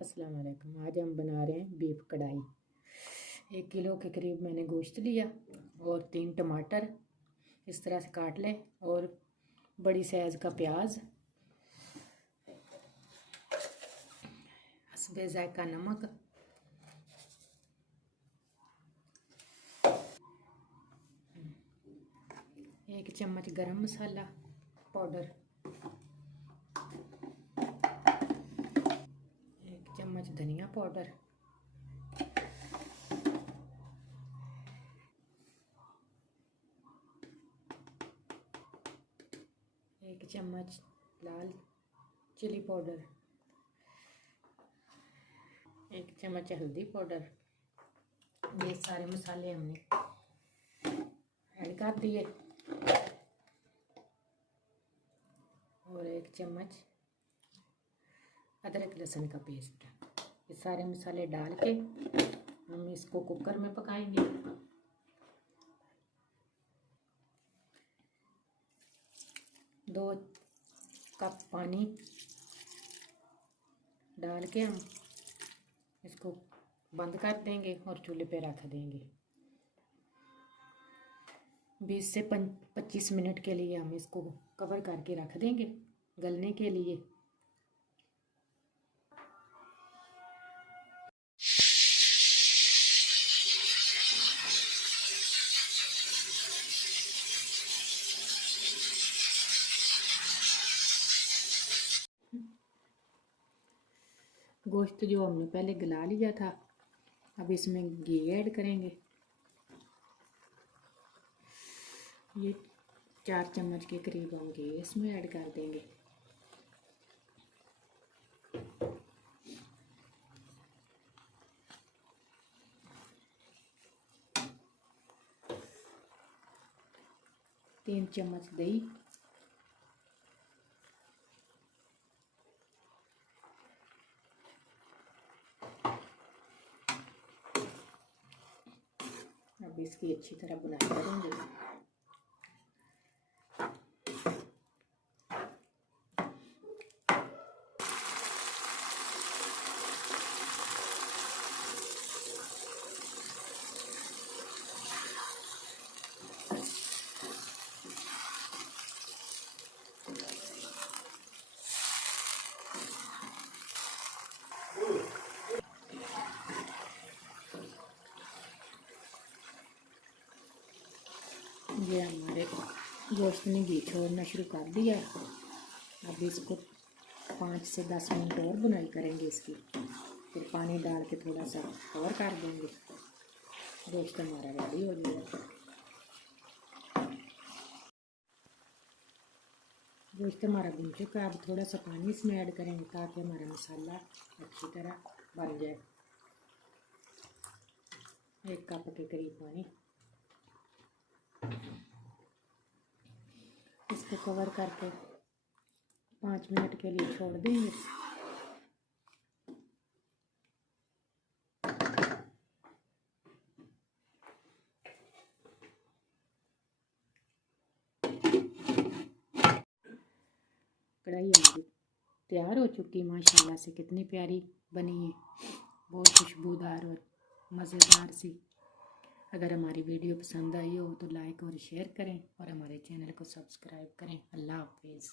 अस्सलाम वालेकुम। आज हम बना रहे हैं बीफ कढ़ाई। 1 किलो के करीब मैंने गोश्त लिया और 3 टमाटर इस तरह से काट लें और बड़ी साइज़ का प्याज, हस्बे ज़ायका नमक, एक चम्मच गरम मसाला पाउडर, 1 चम्मच धनिया पाउडर, एक चम्मच लाल चिली पाउडर, 1 चम्मच हल्दी पाउडर। ये सारे मसाले हमने ऐड कर दिए और 1 चम्मच अदरक लहसुन का पेस्ट। ये सारे मसाले डाल के हम इसको कुकर में पकाएंगे। दो कप पानी डाल के हम इसको बंद कर देंगे और चूल्हे पे रख देंगे। 20 से 25 मिनट के लिए हम इसको कवर करके रख देंगे गलने के लिए। गोश्त जो हमने पहले गला लिया था, अब इसमें घी ऐड करेंगे। ये 4 चम्मच के करीब हम घी इसमें ऐड कर देंगे। तीन चम्मच दही, अब इसकी अच्छी तरह बुनाई करेंगे। ये हमारे गोश्त ने घी छोड़ना शुरू कर दिया है। अब इसको 5 से 10 मिनट और बुनाई करेंगे इसकी, फिर पानी डाल के थोड़ा सा और कर देंगे। गोश्त हमारा रेडी हो जाएगा। गोश्त हमारा भुन चुका है। अब थोड़ा सा पानी इसमें ऐड करेंगे ताकि हमारा मसाला अच्छी तरह बन जाए। 1 कप के करीब पानी। इसको कवर करके 5 मिनट के लिए छोड़ देंगे। कढ़ाई हमारी तैयार हो चुकी माशाल्लाह से। कितनी प्यारी बनी है, बहुत खुशबूदार और मज़ेदार सी। अगर हमारी वीडियो पसंद आई हो तो लाइक और शेयर करें और हमारे चैनल को सब्सक्राइब करें। अल्लाह हाफिज़।